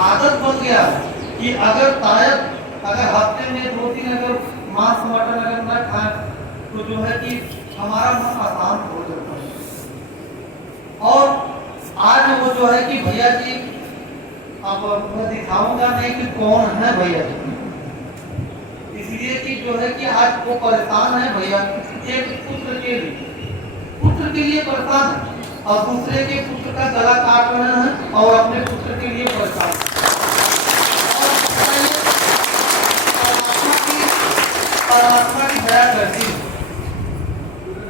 आदत बन गया कि अगर हफ्ते में 2-3 अगर मांस मटन अगर न खाएं तो जो है कि हमारा मन अशांत हो जाता है। और आज वो जो है कि भैया जी, अब मैं दिखाऊंगा नहीं कि कौन है भैया जी, इसलिए कि जो है कि आज वो परेशान है भैया, एक पुत्र के लिए परेशान है और दूसरे के पुत्र का गला काट रहे हैं और अपने पुत्र के लिए परेशान है। परमात्मा की दया करती है,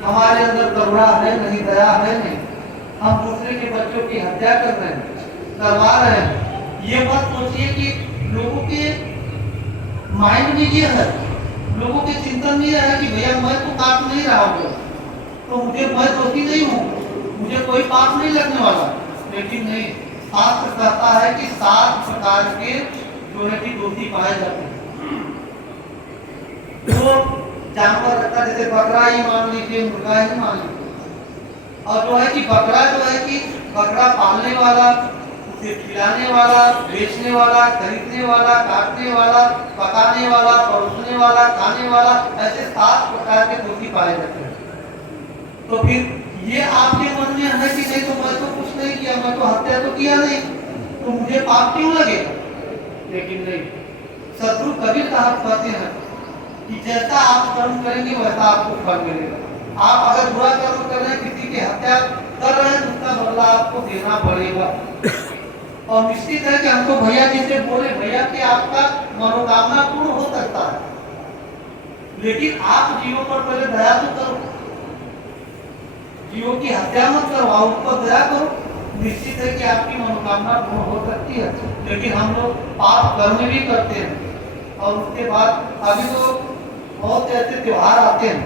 हमारे अंदर करुणा है नहीं, दया है नहीं, हम दूसरे के बच्चों की हत्या कर रहे हैं, करवा रहे हैं। ये मत सोचिए कि लोगों के माइंड में ये है, लोगों के चिंतन में यह है कि भैया मैं तो काट नहीं रहा हूँ तो मुझे, मैं दोषी नहीं हूँ, मुझे कोई पाप नहीं लगने वाला। लेकिन नहीं, शास्त्र कहता है कि 7 प्रकार के जो है कि दोषी पाए जाते हैं। तो जानवर रखता, जैसे बकरा ही मान लीजिए, मुर्गा ही मान लीजिए, और जो है कि बकरा जो है कि बकरा पालने वाला, उसे खिलाने वाला, बेचने वाला, खरीदने वाला, काटने वाला, पकाने वाला, परोसने वाला, खाने वाला, ऐसे 7 प्रकार के दोषी पाए जाते हैं। तो फिर ये आपके मन में है कि नहीं तो मैं तो कुछ नहीं किया, मैं तो हत्या तो किया नहीं, तो मुझे पाप क्यों लगेगा? लेकिन नहीं, सदगुरु कबीर साहब कहते हैं कि जैसा आप कर्म करेंगे वैसा आपको फल मिलेगा। आप अगर बुरा कर्म कर रहे हैं, किसी की हत्या कर रहे हैं, तो उसका बदला आपको देना पड़ेगा। और निश्चित है कि हमको भैया जी से बोले, भैया कि आपका मनोकामना पूर्ण हो सकता है, लेकिन आप जीवों पर पहले दया तो करो, जीवों की हत्या मत करवाओ, उन पर दया करो। निश्चित है कि आपकी मनोकामना पूर्ण हो सकती है। लेकिन हम लोग पाप कर्म भी करते हैं और उसके बाद अभी तो बहुत ऐसे त्योहार आते हैं।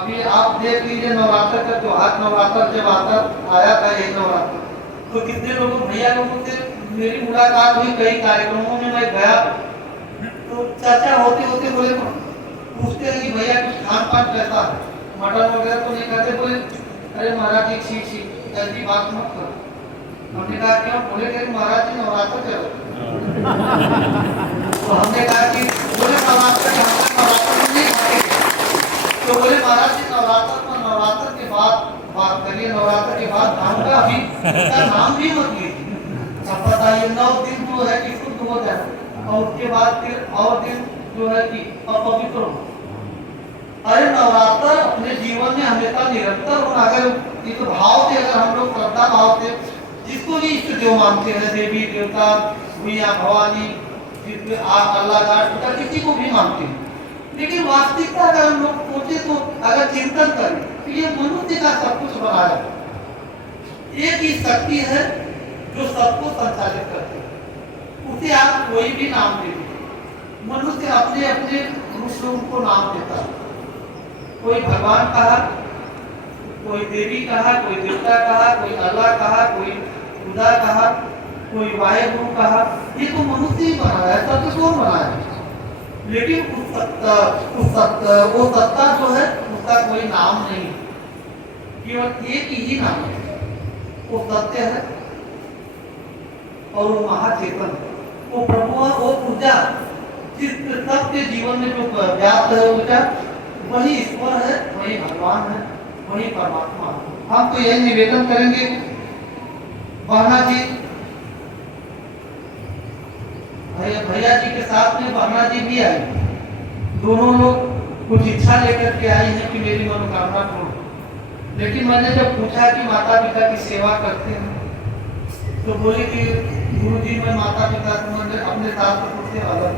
अभी आप देख लीजिए नवरात्र का त्योहार, नवरात्र जब आया था यही नवरात्र, तो कितने लोगों, भैया लोगों से मेरी मुलाकात हुई, कई कार्यक्रमों में मैं गया, तो चर्चा होते होते बोले, पूछते हैं कि भैया कुछ खान पान कैसा है, मटन वगैरह तो नहीं खाते? बोले अरे महाराज जी छी छी, ऐसी बात मत करो। हमने कहा क्यों? बोले कि महाराज जी नवरात्र चलो। तो हमने कहा कि बोले नवरात्र नहीं खाते, तो बोले महाराज जी नवरात्र के बाद बात करिए, नवरात्र के बाद खाऊंगा, अभी उसका नाम भी मत लीजिए। अब बताइए 9 दिन जो है कि शुद्ध हो जाए और उसके बाद फिर और दिन जो है कि अपवित्र हो। अरे नवरात्र अपने जीवन में हमेशा निरंतर होना। अगर इस भाव से, अगर हम लोग श्रद्धा भाव से जिसको भी इष्ट देव मानते हैं, देवी देवता, भैया भवानी, अल्लाह का, किसी को भी मानते हैं, लेकिन वास्तविकता अगर हम लोग सोचे तो, अगर चिंतन करें तो ये मनुष्य का सब कुछ बनाया, एक ही शक्ति है जो सबको संचालित करती है। उसे आप कोई भी नाम दे दीजिए, मनुष्य अपने अपने रूप को नाम देता है। कोई भगवान कहा, कोई देवी कहा, कोई देवता कहा, कोई अल्लाह कहा, कोई खुदा कहा, कोई वाहेगुरु कहा, ये तो मनुष्य ही बनाया है, सबसे कौन बनाया है? लेकिन वो सत्ता जो है उसका कोई नाम नहीं, केवल एक ही नाम है, वो सत्य है और वो महाचेतन है, वो प्रभु है, वो ऊर्जा, जिस सबके जीवन में जो व्याप्त है ऊर्जा, वही ईश्वर है, वही भगवान है, वही परमात्मा है। हम तो यही निवेदन करेंगे, बहना जी, भैया जी के साथ में बहना जी भी आई, दोनों लोग कुछ इच्छा लेकर के आई हैं कि मेरी मनोकामना पूर्ण। लेकिन मैंने जब पूछा कि माता पिता की सेवा करते हैं, तो बोले कि गुरु जी मैं माता पिता अपने साथ से अलग।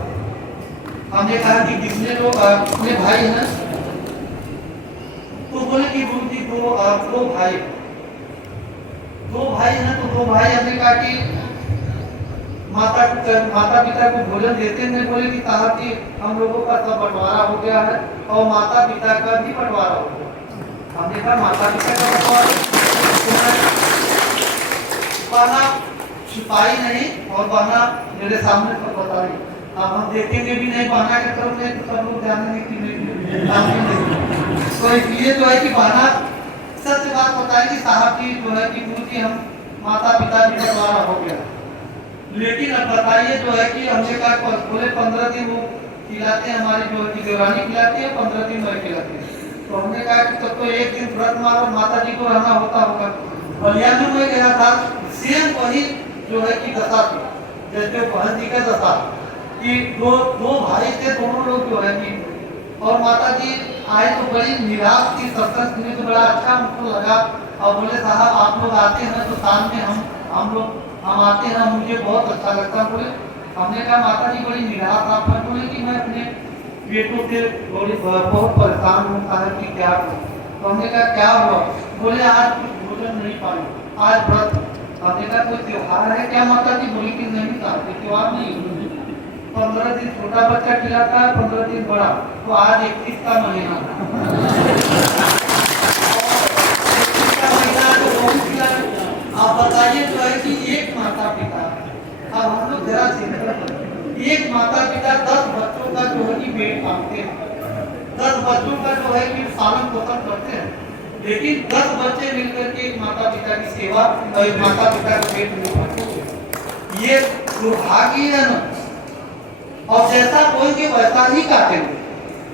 हमने कहा कि कितने लोग अपने भाई हैं? तो बोले कि गुरु जी दो भाई हैं। तो 2 भाई, हमने कहा कि माता पिता को भोजन देते हैं? बोले कि कहा कि हम लोगों का सब बंटवारा हो गया है और माता पिता का भी बंटवारा हो गया। हमने कहा माता पिता का बंटवारा, बहना छुपाई नहीं और बहना मेरे सामने पर बताई। अब हम देखेंगे भी नहीं बहना की तरफ नहीं, तो सब लोग जानेंगे कि नहीं। तो इसलिए जो है कि बहना सत्य बात बताएगी साहब की जो है कि गुरु जी हम माता पिता भी बंटवारा हो गया। लेकिन अब बताइए जो है कि हमने कहा बोले 15 दिन वो खिलाते हैं, हमारी जो है देवरानी खिलाती है, 15 दिन मैं खिलाती है। तो हमने कहा कि तब तो एक दिन व्रत मारो, माता जी को रहना होता होगा। बलिया में मैं गया था, सेम वही जो है कि दशा थी, जैसे बहन जी का दशा कि दो भाई थे, दोनों लोग जो है कि, और माता जी आए तो बड़ी निराश थी, सत्संग सुने तो बड़ा अच्छा उनको लगा और बोले साहब आप लोग आते हैं तो शाम में हम आते हैं, मुझे बहुत अच्छा लगता है। बोले हमने कहा माता जी बड़ी निराश आप हैं। बोले कि मैं अपने बेटों से बहुत परेशान हूँ साहब कि क्या करूँ। तो हमने कहा क्या हुआ। बोले आज कुछ भोजन नहीं पाई, आज व्रत। हमने कहा कोई त्योहार है क्या माता जी। बोली कि नहीं साहब त्योहार नहीं, 15 दिन छोटा बच्चा खिलाता है, 15 दिन बड़ा, तो आज 21 का महीना आप बताइए जो है कि एक माता पिता, अब हम लोग जरा चिंता करें, एक माता पिता 10 बच्चों का जो है कि पेट पालते हैं, 10 बच्चों का जो है कि पालन पोषण करते हैं, लेकिन 10 बच्चे मिलकर के एक माता पिता की सेवा और एक माता पिता का पेट नहीं पालते, ये दुर्भाग्य है ना। और जैसा बोलेंगे वैसा ही काटेंगे,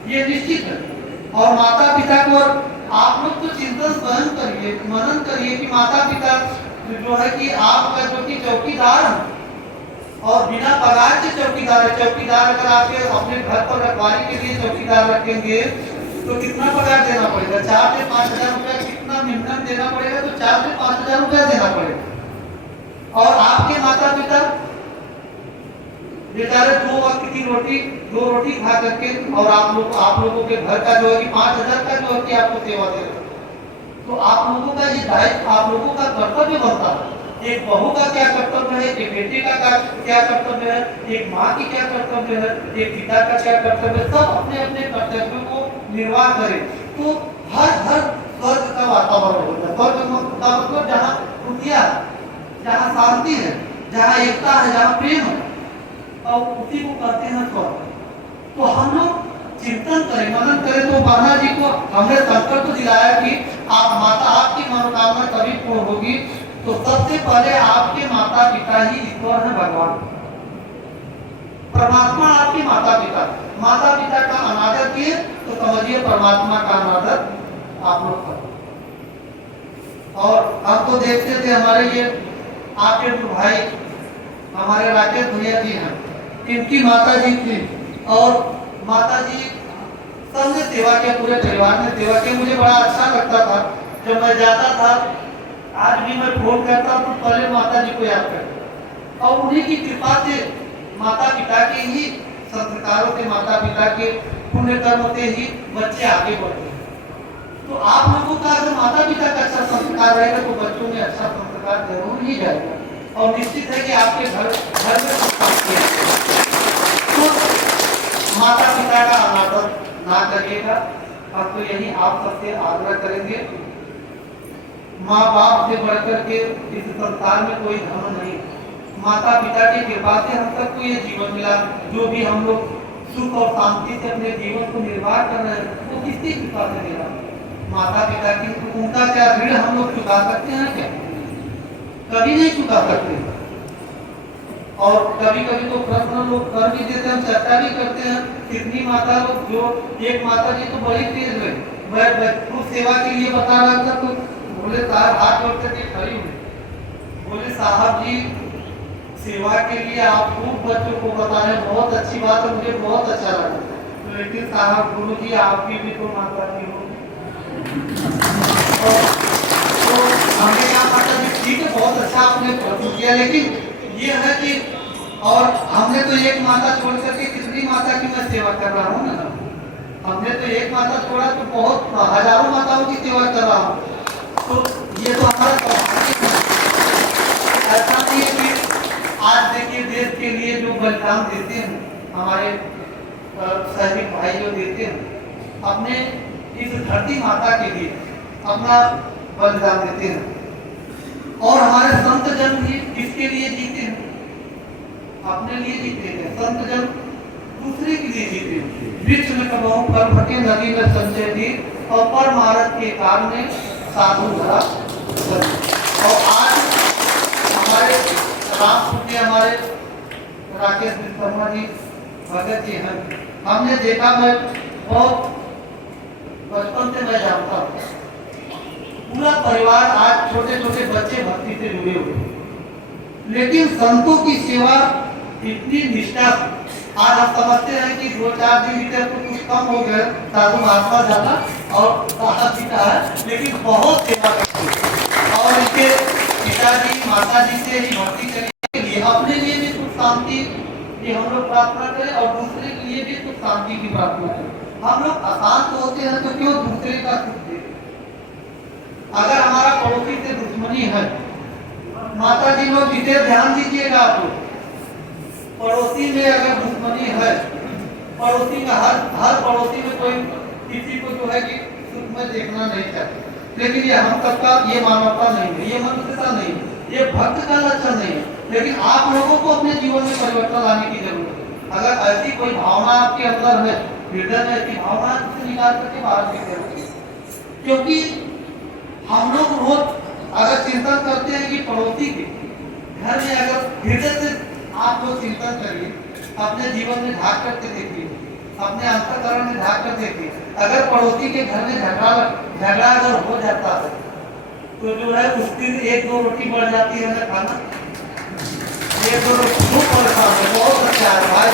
ये निश्चित है। और माता पिता को आप लोग तो चिंतन स्वयं करिए, मनन करिए कि माता पिता जो है कि आपका जो कि चौकीदार है और बिना पगार के चौकीदार है। चौकीदार अगर आपके अपने घर पर रखवाली के लिए चौकीदार रखेंगे तो कितना पगार देना पड़ेगा, 4 से 5 हजार रुपया कितना मिनिमम देना पड़ेगा, तो 4 से 5 हजार रुपया देना पड़ेगा। और आपके माता पिता बेचारे 2 वक्त की रोटी 2 रोटी खा करके, और आप लोगों के घर का जो है कि 5,000 का जो है कि आपको सेवा दे रहे हैं, तो आप लोगों का ये दायित्व, आप लोगों का कर्तव्य बनता है। एक बहू का क्या कर्तव्य है, एक बेटे का क्या कर्तव्य है, एक माँ की क्या कर्तव्य है, एक पिता का क्या कर्तव्य है, सब अपने अपने कर्तव्यों को निर्वाह करें तो हर घर स्वर्ग का वातावरण होता है। स्वर्ग का मतलब जहाँ दुनिया, जहाँ शांति है, जहाँ एकता है, जहाँ प्रेम है, और उसी को कहते हैं स्वर्ग। तो हम लोग चिंतन करें, मनन करें। तो ब्रह्मा जी को हमने संकल्प दिलाया कि आप माता, आपकी मनोकामना कभी पूर्ण होगी तो सबसे पहले आपके माता पिता ही ईश्वर है, भगवान परमात्मा आपके माता पिता। माता पिता का अनादर किए तो समझिए परमात्मा का अनादर आप लोग करें। और हम तो देखते थे हमारे ये आपके भाई हमारे राकेश भैया जी हैं, इनकी माता जी थी और माता जी सबने सेवा किया, पूरे परिवार ने सेवा किया। मुझे बड़ा अच्छा लगता था जब मैं जाता था, आज भी मैं फोन करता तो पहले माता जी को याद करता, और उन्हीं की कृपा से माता पिता के ही संस्कारों से, माता पिता के पुण्य कर्म से ही बच्चे आगे बढ़ते हैं। तो आप लोगों का अगर माता पिता का अच्छा संस्कार रहेगा तो बच्चों में अच्छा संस्कार जरूर ही जाएगा, और निश्चित है कि आपके घर में संस्कार किया। तो माता पिता का अनादर ना करिएगा, हम तो यही आप सबसे आग्रह करेंगे। माँ बाप से बढ़कर के इस संसार में कोई धर्म नहीं। माता पिता की कृपा से हम सबको ये जीवन मिला, जो भी हम लोग सुख और शांति से अपने जीवन को निर्वाह कर रहे हैं वो किसकी कृपा से मिला, माता पिता की। तो उनका क्या ऋण हम लोग चुका सकते हैं क्या? कभी नहीं चुका सकते। और कभी कभी तो प्रश्न लोग कर भी देते हैं, हम चर्चा भी करते हैं, कितनी माता लोग, जो एक माता जी तो बड़ी तेज है, मैं खुद सेवा के लिए बता रहा था तो बोले साहब हाथ जोड़ करके खड़ी हुई, बोले साहब जी सेवा के लिए आप खूब बच्चों को बता रहे हैं, बहुत अच्छी बात है, मुझे बहुत अच्छा लगा। तो लेकिन साहब गुरु जी आपकी भी तो माता जी हो। तो हमने कहा माता जी ठीक है, बहुत अच्छा आपने प्रश्न किया, लेकिन ये है कि और हमने तो एक माता छोड़ करके कितनी माता की मैं सेवा कर रहा हूँ ना। हमने तो एक माता छोड़ा तो बहुत हजारों माताओं की सेवा कर रहा हूँ। तो ये तो हमारा सौभाग्य है। ऐसा नहीं है कि आज देखिए देश के लिए जो बलिदान देते हैं हमारे सैनिक भाई जो देते हैं, अपने इस धरती माता के लिए अपना बलिदान देते हैं। और हमारे संत जन भी किसके लिए जीते हैं? अपने लिए जीते हैं। संत जन दूसरे के लिए जीते हैं। वृक्ष में कबहू फल फटे, नदी में संचय दी, और परमारथ के काल में साधु धरा। और आज हमारे रामपुर के हमारे राकेश विश्वकर्मा जी, भगत जी हैं। हमने देखा, मैं बहुत बचपन से मैं जानता हूँ, पूरा परिवार आज छोटे छोटे बच्चे भक्ति से जुड़े हुए, लेकिन संतों की सेवा इतनी निष्ठा, आज हम समझते हैं कि 2-4 दिन भीतर तो कुछ कम हो गए, साधु महात्मा ज्यादा और साहब जी का है, लेकिन बहुत सेवा करते हैं। और इनके पिताजी माताजी से ही भक्ति करने के लिए अपने लिए भी सुख शांति की हम लोग प्रार्थना करें और दूसरे के लिए भी सुख शांति की प्रार्थना करें। हम लोग अशांत होते हैं तो क्यों दूसरे का सुख दे? अगर हमारा पड़ोसी से दुश्मनी है, माता जी लोग जिसे ध्यान दीजिएगा, आप लोग पड़ोसी में अगर दुश्मनी है, पड़ोसी का हर पड़ोसी में कोई किसी को जो है कि सुख में देखना नहीं चाहते, लेकिन ये हम सबका ये मानवता नहीं है, ये मनुष्यता नहीं है, ये भक्त का लक्षण नहीं है। लेकिन आप लोगों को अपने जीवन में परिवर्तन लाने की जरूरत है। अगर ऐसी कोई भावना आपके अंदर है, हृदय में ऐसी भावना, उसे निकाल करके बाहर निकलिए। क्योंकि हम लोग रोज अगर चिंतन करते हैं कि पड़ोसी के घर में, अगर हृदय से आप लोग चिंतन करिए, अपने जीवन में झांक करके देखिए, अपने अंतःकरण में झांक कर देखिए, अगर पड़ोसी के घर में झगड़ा अगर हो जाता है तो जो है उस दिन 1-2 रोटी बढ़ जाती है ना खाना, 1-2 रोटी खूब परेशान है, बहुत अच्छा है भाई,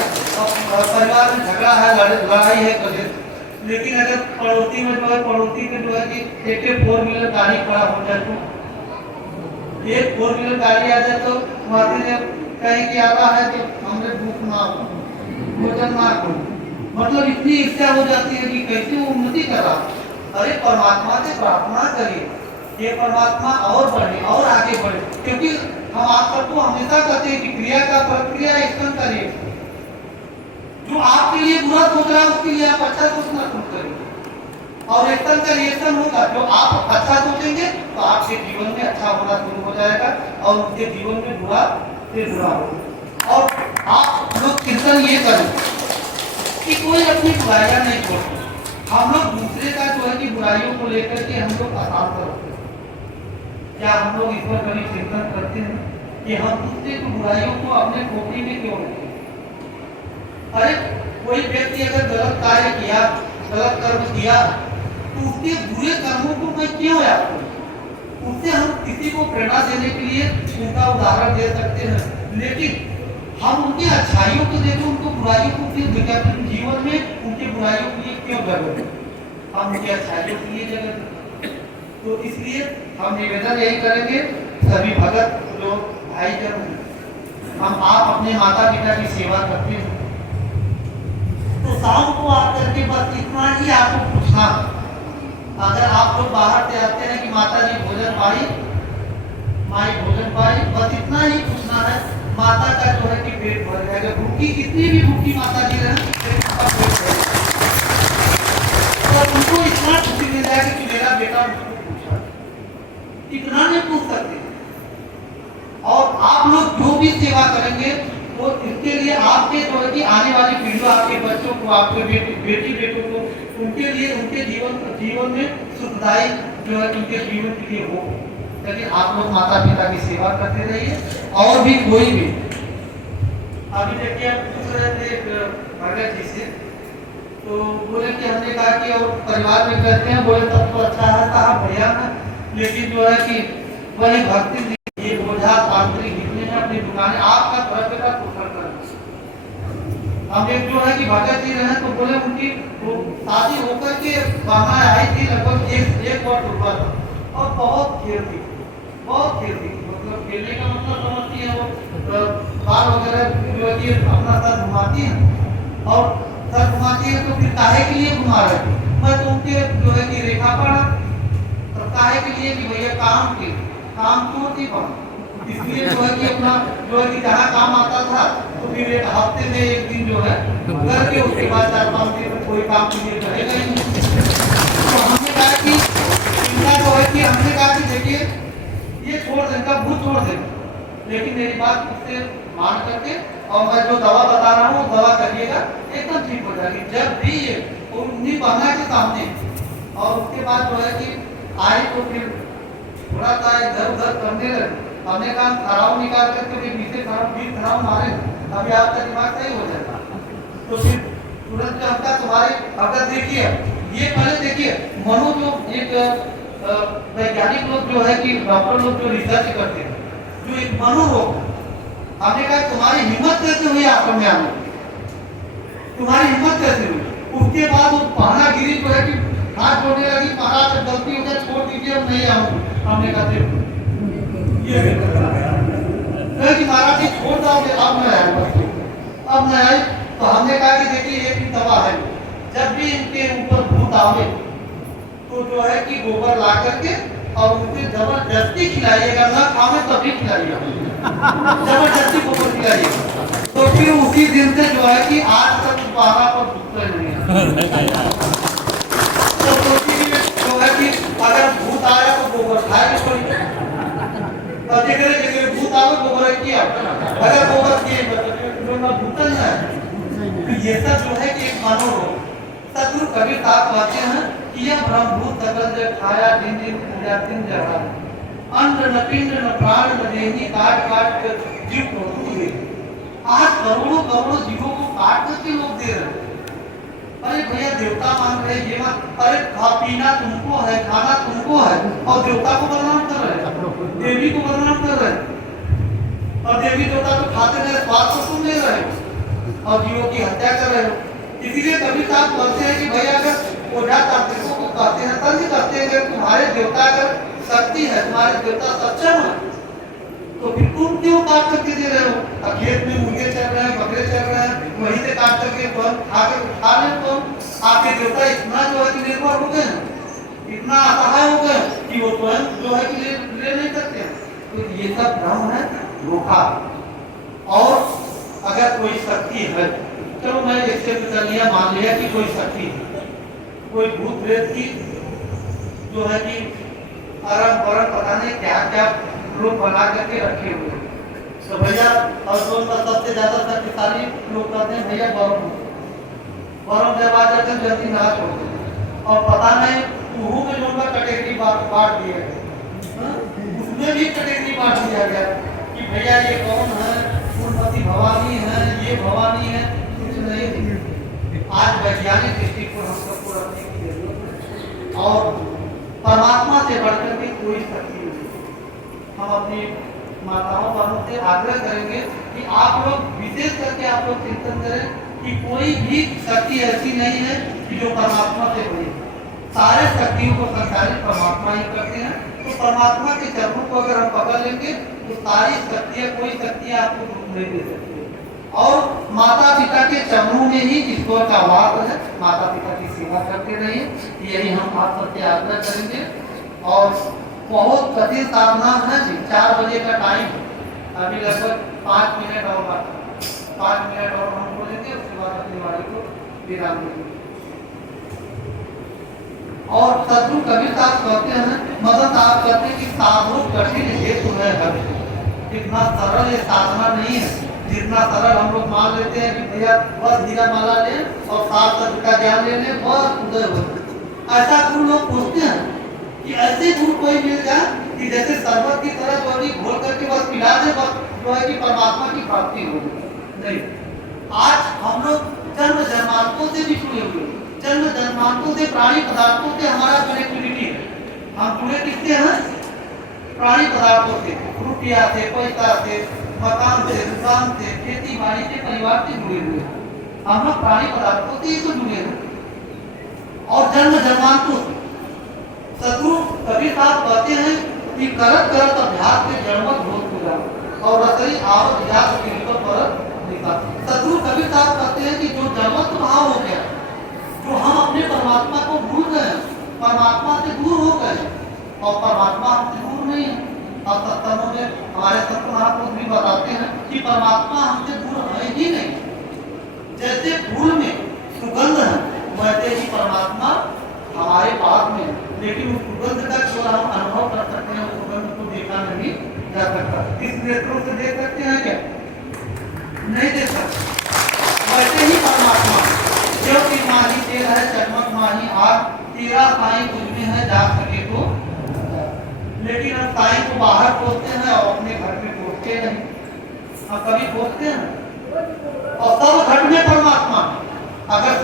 और परिवार में झगड़ा है, लड़ाई है कभी, लेकिन अगर पड़ोसी में जो है, पड़ोसी के जो है कि एक 4 व्हीलर गाड़ी खड़ा हो जाए, तो एक 4 व्हीलर गाड़ी आ जाए तो माता ने कहीं कि आता है तो हमने भूख ना हो, भोजन ना हो, मतलब इतनी इच्छा हो जाती है कि कैसे वो उन्नति करा। अरे परमात्मा से प्रार्थना करिए, ये परमात्मा और बढ़े और आगे बढ़े, क्योंकि हम आप सबको हमेशा कहते हैं कि क्रिया का प्रक्रिया एकदम करिए। जो आपके लिए बुरा सोच रहा है उसके लिए आप अच्छा सोचना शुरू करिए, और एक्शन का रिएक्शन होगा। जो आप अच्छा सोचेंगे तो आपके जीवन में अच्छा होना शुरू हो जाएगा और उनके जीवन में बुरा से बुरा होगा। और आप लोग चिंतन ये करें कि कोई अपनी बुराइयां नहीं छोड़ते। हम लोग दूसरे का जो है कि बुराइयों को लेकर के हम लोग अशांत रहते हैं। क्या हम लोग इस पर कभी चिंतन करते हैं कि हम दूसरे की बुराइयों को अपने खोपड़ी में क्यों रखें? अरे कोई व्यक्ति अगर गलत कार्य किया, गलत कर्म किया, तो उसके बुरे कर्मों को मैं क्यों याद करूं? उससे हम किसी को प्रेरणा देने के लिए उनका उदाहरण दे सकते हैं, लेकिन हम उनकी अच्छाइयों को देखें, उनको बुराइयों को क्यों देखें? अपने जीवन में उनकी बुराइयों के लिए क्यों जगह दें? हम उनकी अच्छाइयों के लिए जगह दें। तो इसलिए हम निवेदन यही करेंगे, सभी भगत जो भाईजन हैं, हम आप अपने माता पिता की सेवा करते हैं, तो शाम को आकर के बस इतना ही आपको पूछना, अगर आप लोग बाहर से आते हैं कि माता जी भोजन पाई, माई भोजन पाई, बस इतना ही पूछना है, माता का जो है कि पेट भर जाएगा। भूखी कितनी भी भूखी माता जी रहे, तो उनको इतना खुशी मिल जाएगा कि मेरा बेटा मुझको पूछा, इतना नहीं पूछ सकते। और आप लोग जो भी सेवा करेंगे वो इसके लिए आपके जो है कि आने वाली पीढ़ी, आपके बच्चों को, आपके बेटी बेटों को, उनके लिए, उनके जीवन में सुखदायी जो है उनके जीवन के लिए हो। लेकिन आप लोग माता पिता की सेवा करते रहिए, और भी कोई भी। अभी देखिए आप पूछ रहे थे भगत जी से, तो बोले कि हमने कहा कि और परिवार में करते हैं, बोले तब तो अच्छा है साहब, बढ़िया है, लेकिन जो है कि वही भक्ति ये बोझा तांत्रिक जितने हैं अपनी दुकानें, आपका घर बेटा पोषण कर। हम एक जो है कि भगत जी रहे, तो बोले उनकी शादी होकर के बहना आई थी, लगभग 1 वर्ष हुआ था, और बहुत खेलती, बहुत खेलती, मतलब खेलने का मतलब समझती है वो, बाल वगैरह जो है कि अपना सर घुमाती है, और सर घुमाती है तो फिर काहे के लिए घुमा रहे थे? मैं तो उनके जो है कि रेखा पढ़ा, तो काहे के लिए कि भैया काम के काम क्यों थी पढ़ा, इसलिए जो है कि अपना जो है कि जहाँ काम आता था तो फिर एक हफ्ते में 1 दिन जो है करके उसके बाद 4-5 दिन में कोई काम के लिए रहेगा ही नहीं। तो हमने कहा कि इनका जो है कि हमने कहा कि देखिए ये छोड़ देगा, भूत छोड़ देगा, लेकिन मेरी बात उससे मान करके, और मैं जो दवा बता रहा हूँ दवा करिएगा, एकदम ठीक हो जाएगी। जब भी ये उन्हीं बहना के सामने, और उसके बाद जो है कि आए तो फिर थोड़ा सा इधर उधर करने लगे, हमने कहा खराब निकाल करके भी पीछे खराब मारे, अभी आपका दिमाग सही हो जाएगा। तो फिर तुरंत जो हमका तुम्हारे, अगर देखिए ये पहले देखिए मनो जो एक वैज्ञानिक लोग जो है कि डॉक्टर लोग जो रिसर्च करते हैं, जो एक मनोरोग, हमने कहा तुम्हारी हिम्मत कैसे हुई आश्रम में आने, तुम्हारी हिम्मत कैसे हुई? उसके बाद वो पहनागिरी जो है कि हाथ जोड़ने लगी, महाराज जब गलती हो जाए छोड़ दीजिए, अब नहीं आऊंगी। हमने कहा ये कि महाराज जी छोड़ दोगे, अब मैं आऊंगा, अब मैं आए। तो हमने कहा कि देखिए ये भी दवा है, जब भी इनके ऊपर भूत आवे तो जो है कि गोबर ला करके और उनके जबरदस्ती खिलाइएगा, ना खावे तभी खिलाइएगा, जबरदस्ती गोबर खिलाइएगा। तो फिर उसी दिन से जो है कि आज तक दोबारा पर भूत नहीं है। तो जो है कि अगर भूत आया तो गोबर खाए छोड़िए, जगह भूत आवे गोबर किया, अगर गोबर किए भूतन है। तो ये सब जो है कि एक मनोरोग। सतगुरु कबीर साहब कहते हैं कि यह ब्रह्मभूत सकल जग खाया, दिन दिन पूजा दिन जगा, अन्न न पिंड न प्राण न देही, काट काट कर जीव को दे। आज करोड़ों करोड़ों जीवों को काट करके लोग दे रहे हैं। अरे भैया देवता मान रहे, ये मान, अरे खा पीना तुमको है, खाना तुमको है, और देवता को बदनाम कर रहे हैं, देवी को बदनाम कर रहे हैं, और देवी देवता को खाते रहे, स्वाद को तुम ले रहे हो और जीवों की हत्या कर रहे हो। इसीलिए कबीर साहब कहते हैं कि भैया अगर ओझा तांत्रिकों को कहते हैं, तंज कहते हैं, अगर तुम्हारे देवता अगर शक्ति है, तुम्हारे देवता सक्षम है, तो फिर तुम क्यों काट करके दे रहे हो? अब खेत में मुर्गे चल रहे हैं, बकरे चल रहे हैं, वहीं से काट करके खा ले। तो आपके देवता इतना जो है कि निर्भर हो गए, इतना असहाय हो गए कि वो स्वयं जो है कि ले नहीं सकते। तो ये सब भ्रम है, धोखा। और अगर कोई शक्ति है, चलो मैं इससे कर लिया, मान लिया कि कोई शक्ति है, कोई भूत प्रेत की जो है कि अरम परम पता नहीं क्या क्या लोग बना करके रखे हुए। तो भैया और सबसे ज्यादा शक्तिशाली लोग कहते हैं भैया गौरव जब आ जाकर जल्दी ना छोड़ते, और पता नहीं उहू में जो कैटेगरी बांट दिया गया, उसमें भी कैटेगरी बांट दिया गया कि भैया ये कौन है, फूलमती भवानी है, ये भवानी है, कुछ नहीं। आज वैज्ञानिक दृष्टिकोण हम सबको रखने की जरूरत है, और परमात्मा से बढ़कर के कोई शक्ति नहीं। हम अपनी माताओं बहनों से आग्रह करेंगे कि आप लोग विशेष करके आप लोग चिंतन करें कि कोई भी शक्ति ऐसी नहीं है कि जो परमात्मा से बनी। सारे शक्तियों को संचालित परमात्मा ही करते हैं। तो परमात्मा के चरणों को अगर हम पकड़ लेंगे तो सारी शक्तियाँ, कोई शक्तियाँ आपको दुख नहीं दे सकती। और माता पिता के चरणों में ही ईश्वर का वास है। माता पिता की सेवा करते रहिए, यही हम आप सबसे आग्रह करेंगे। और बहुत कठिन साधना है जी। 4 बजे का टाइम, अभी लगभग 5 मिनट और बाकी, 5 मिनट और हम बोलेंगे, उसके बाद अपनी वाणी को विराम देंगे। और सदगुरु कबीर साहब कहते हैं, मदन साहब कहते हैं कि साधु कठिन हेतु है हर्ष। इतना सरल ये साधना नहीं है जितना सरल हम लोग मान लेते हैं कि भैया बस हीरा माला ले और 7 शब्द का ज्ञान ले ले, बस उदय हो। ऐसा गुरु लोग पूछते हैं कि ऐसे गुरु कोई मिल जाए कि जैसे शरबत की तरह जो है घोल करके बस पिला दे, बस जो है कि परमात्मा की प्राप्ति हो। नहीं, आज हम लोग जन्म जन्मांतों से भी जुड़े हुए, जन्म जन्मांतों से, प्राणी पदार्थों से हमारा कनेक्टिविटी है। हम जुड़े किससे हैं? प्राणी पदार्थों से, रुपया से, पैसा से, मकान से, दुकान से, खेती बाड़ी से, परिवार से जुड़े हुए हैं। हम लोग प्राणी पदार्थों से ही तो जुड़े हैं और जन्म जन्मांतों से। सदगुरु कबीर साहब कहते हैं कि करत करत अभ्यास के जन्मत भूत पूजा और रसरी आवत याद कृपा पर निकाल। सदगुरु कबीर साहब कहते हैं कि जो जन्मत भाव हो गया, जो हम अपने परमात्मा को भूल गए, परमात्मा से दूर हो गए, और परमात्मा हमसे दूर नहीं है। और सत्संगों में हमारे सत्संग भी बताते हैं कि परमात्मा हमसे दूर है ही नहीं। जैसे फूल में सुगंध है, वैसे ही परमात्मा हमारे पास में है, लेकिन उस सुगंध का केवल हम अनुभव कर सकते हैं, उस सुगंध को देखा नहीं जा सकता। इस नेत्रों से देख सकते हैं क्या? नहीं देख सकते। वैसे ही परमात्मा जो कि माही तेल है, चकमक माही आग, तेरा साईं कुछ भी है जा सके तो, लेकिन हम साईं को बाहर खोलते हैं और अपने खोदते नहीं, हम कभी खोदते हैं। और सब घट में परमात्मा, अगर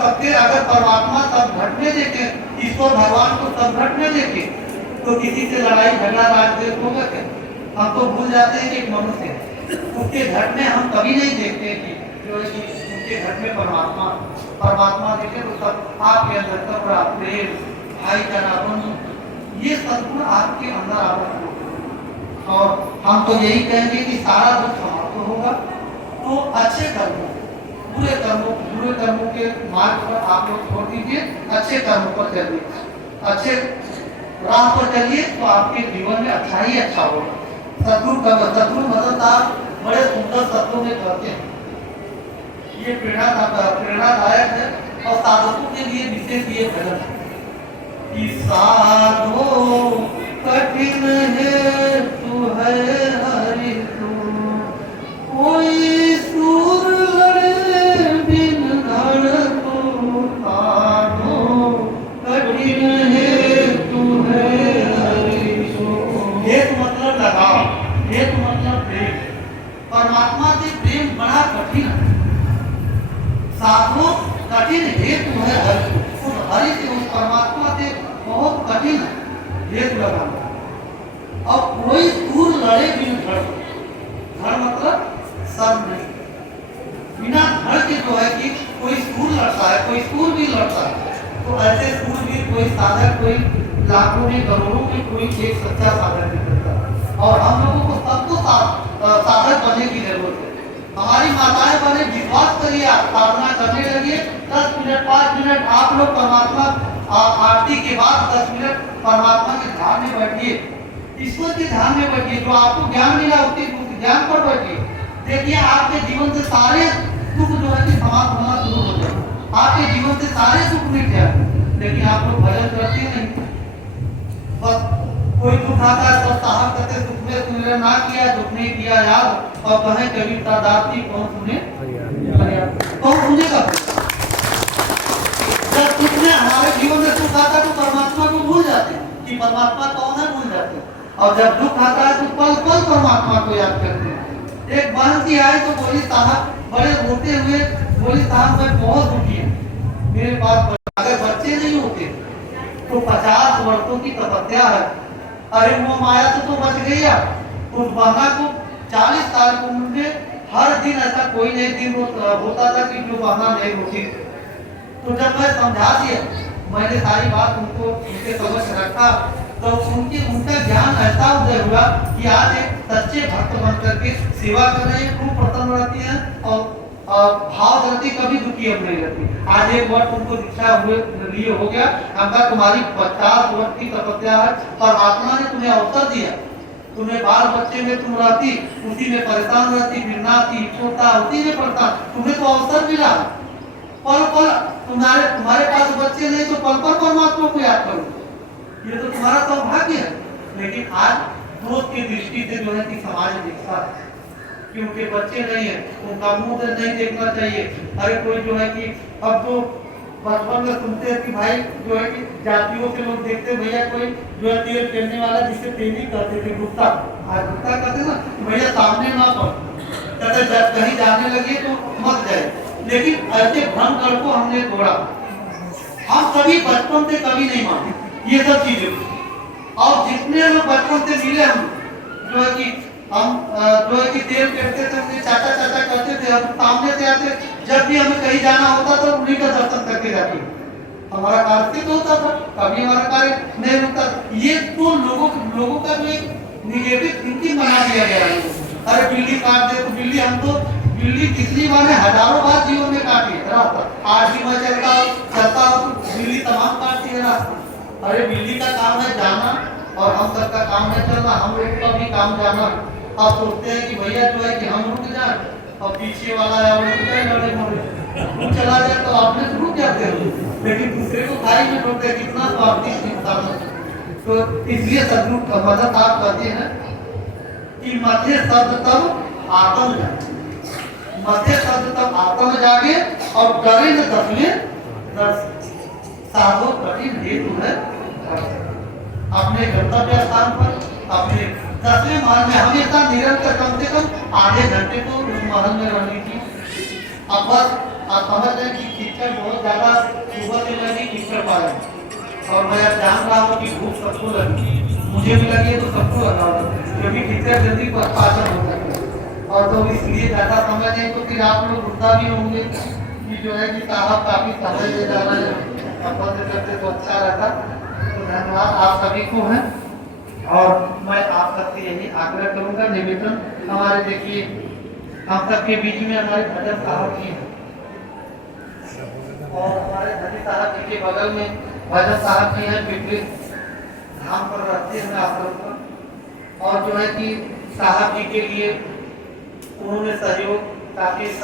परमात्मा सब घट में देखे, ईश्वर भगवान को सब घट में देखे, तो किसी से लड़ाई झगड़ा राजद्वेष होगा क्या? हम तो भूल जाते हैं कि एक मनुष्य है, उसके घर में हम कभी नहीं देखते कि जो है कि उनके घर में परमात्मा देखे तो सब आपके अंदर कपड़ा प्रेम भाईचारा बंधु ये सद्गुण आपके अंदर आवश्यक। और हम तो यही कहेंगे कि सारा दुख समाप्त होगा तो अच्छे कर्मों बुरे कर्मों के मार्ग पर आप लोग छोड़ दीजिए, अच्छे कर्मों पर चलिए, अच्छे राह पर चलिए तो आपके जीवन में अच्छा ही अच्छा होगा। सद्गुरु मदद आप बड़े सुंदर शब्दों में कहते हैं, ये प्रेरणादायक है और साधकों के लिए विशेष ये भजन है कि साधो कठिन है तू है हरि तू, कोई सूर लड़े बिन धड़ को, साधो कठिन है तू है हरि तू। एक मतलब लगाओ, एक मतलब प्रेम, परमात्मा से प्रेम बड़ा कठिन है। साधो कठिन हेतु है हरि, उस हरि से उस परमात्मा से बहुत कठिन हेतु लगाना। और कोई दूर लड़े बिन धड़, धड़ मतलब सब नहीं, बिना धड़ के जो है कि कोई सूर लड़ता है, कोई सूर भी लड़ता है, तो ऐसे सूर भी कोई साधक, कोई लाखों में करोड़ों में कोई एक सच्चा साधक नहीं करता। और हम लोगों को सबको साधक बनने की जरूरत है। हमारी माताएं बने, विश्वास करिए, आप साधना करने लगिए, 10 मिनट 5 मिनट आप लोग परमात्मा आरती के बाद 10 मिनट परमात्मा के ध्यान में बैठिए, ईश्वर के ध्यान में बैठिए, जो आपको ज्ञान मिला उसके ज्ञान पर बैठिए। देखिए आपके जीवन से सारे दुख जो है कि समाप्त होना शुरू हो जाए, आपके जीवन से सारे दुख मिट जाए। लेकिन आप लोग भजन करते नहीं, बस कोई दुख आता है तो साहब कहते दुख में तुमने ना किया, दुख नहीं किया याद, और कहें कभी तादाती कौन सुने, कौन सुनेगा? जब दुख में हमारे जीवन में सुख आता है तो परमात्मा को भूल जाते हैं कि परमात्मा कौन है, भूल जाते हैं। और जब दुख आता है तो पल पल परमात्मा को याद करते हैं। एक बहन की आई तो बोली साहब, बड़े रोते हुए बोली साहब मैं बहुत दुखी हूँ, मेरे पास अगर बच्चे नहीं होते तो 50 वर्षों की तपस्या है। अरे वो माया से तो बच गई। उस बहना को 40 साल की उम्र में हर दिन ऐसा कोई नहीं दिन होता था कि जो बहना नहीं होती। तो जब मैं समझा दिया, मैंने सारी बात उनके समझ रखा, तो उनका ज्ञान ऐसा उदय हुआ कि आज एक सच्चे भक्त बन करके सेवा कर रहे हैं, खूब प्रसन्न रहती हैं और भाव रहती, कभी दुखी अब नहीं रहती। आज एक वर्ष उनको दीक्षा हुए लिए हो गया, हमका तुम्हारी 50 वर्ष की तपस्या है, परमात्मा ने तुम्हें अवसर दिया, तुम्हें बाल बच्चे में तुम रहती, उसी में परेशान रहती, बिरनाती छोटा उसी में परेशान, तुम्हें तो अवसर मिला। पल पल तुम्हारे पास बच्चे नहीं तो पल पल परमात्मा को याद करो, ये तो तुम्हारा सौभाग्य है। लेकिन आज दोस्त की दृष्टि से जो है कि समाज दिखता है कि उनके बच्चे नहीं है, उनका मुंह नहीं देखना चाहिए। अरे कोई जो है कि अब तो बचपन में सुनते हैं कि भाई जो है कि जातियों के लोग देखते भैया कोई जो है तेल पहनने वाला जिससे तेली कहते थे गुप्ता, आज गुप्ता कहते ना भैया सामने ना पड़, कहते जब कहीं जाने लगे तो मत जाए। लेकिन ऐसे भ्रम कर को हमने तोड़ा, हम कभी बचपन से कभी नहीं माने ये सब चीजें। और जितने लोग बचपन से मिले हम जो है कि हम जो है कि तेल कहते थे, उनके चाचा चाचा कहते थे, हम सामने से आते, जब भी हमें कहीं जाना होता तो उन्हीं का दर्शन करके जाते। हमारा कार्य तो होता था, कभी हमारा कार्य नहीं होता। ये तो लोगों का जो एक निगेटिव थिंकिंग बना दिया गया है। अरे बिल्ली काट दे तो बिल्ली कितनी बार है, हजारों बार जीवन में काटी है रास्ता। आज भी मैं चलता हूँ तो बिल्ली तमाम काटती है रास्ता। अरे बिल्ली का काम है जाना और हम सबका काम है चलना, हम लोग का भी काम जाना। आप सोचते हैं कि भैया जो है कि हम रुक जाए और पीछे वाला है वो रुक जाए, लड़े मोड़े चला जाए तो आपने तो रुक जाते हो, लेकिन दूसरे को खाई में छोड़ते कितना स्वार्थी इंसान। तो इसलिए सदगुरु का मदद आप कहते हैं कि मध्य शब्द तब आत्म जागे, मध्य शब्द तब आत्म जागे और डरे न दसवें साधो कठिन हेतु है। अपने गंतव्य स्थान पर अपने 10वें महल में हमेशा निरंतर कम से कम आधे घंटे तो उस महल में रहनी थी। अब बस आप समझ रहे हैं कि कीचड़ बहुत ज्यादा सुबह से लगी कीचड़ पाया, और मैं जान रहा हूँ कि भूख सबको लगी, मुझे भी लगी तो सबको लगा होगा, क्योंकि कीचड़ जल्दी पाचन हो सकता है। और तो इसलिए ज्यादा समय नहीं तो फिर आप लोग गुस्सा भी होंगे कि जो है कि साहब काफी समय ले जा रहे हैं, अपन से करते तो अच्छा रहता। तो धन्यवाद आप सभी को है, और मैं आप सबसे यही आग्रह करूंगा, निवेदन हमारे देखिए हम सबके बीच में हमारे भजन साहब जी हैं, और हमारे भजन साहब जी के बगल में भजन साहब जी हैं, पिपली धाम पर रहते हैं आश्रम पर, और जो है कि साहब जी के लिए उन्होंने सहयोग काफी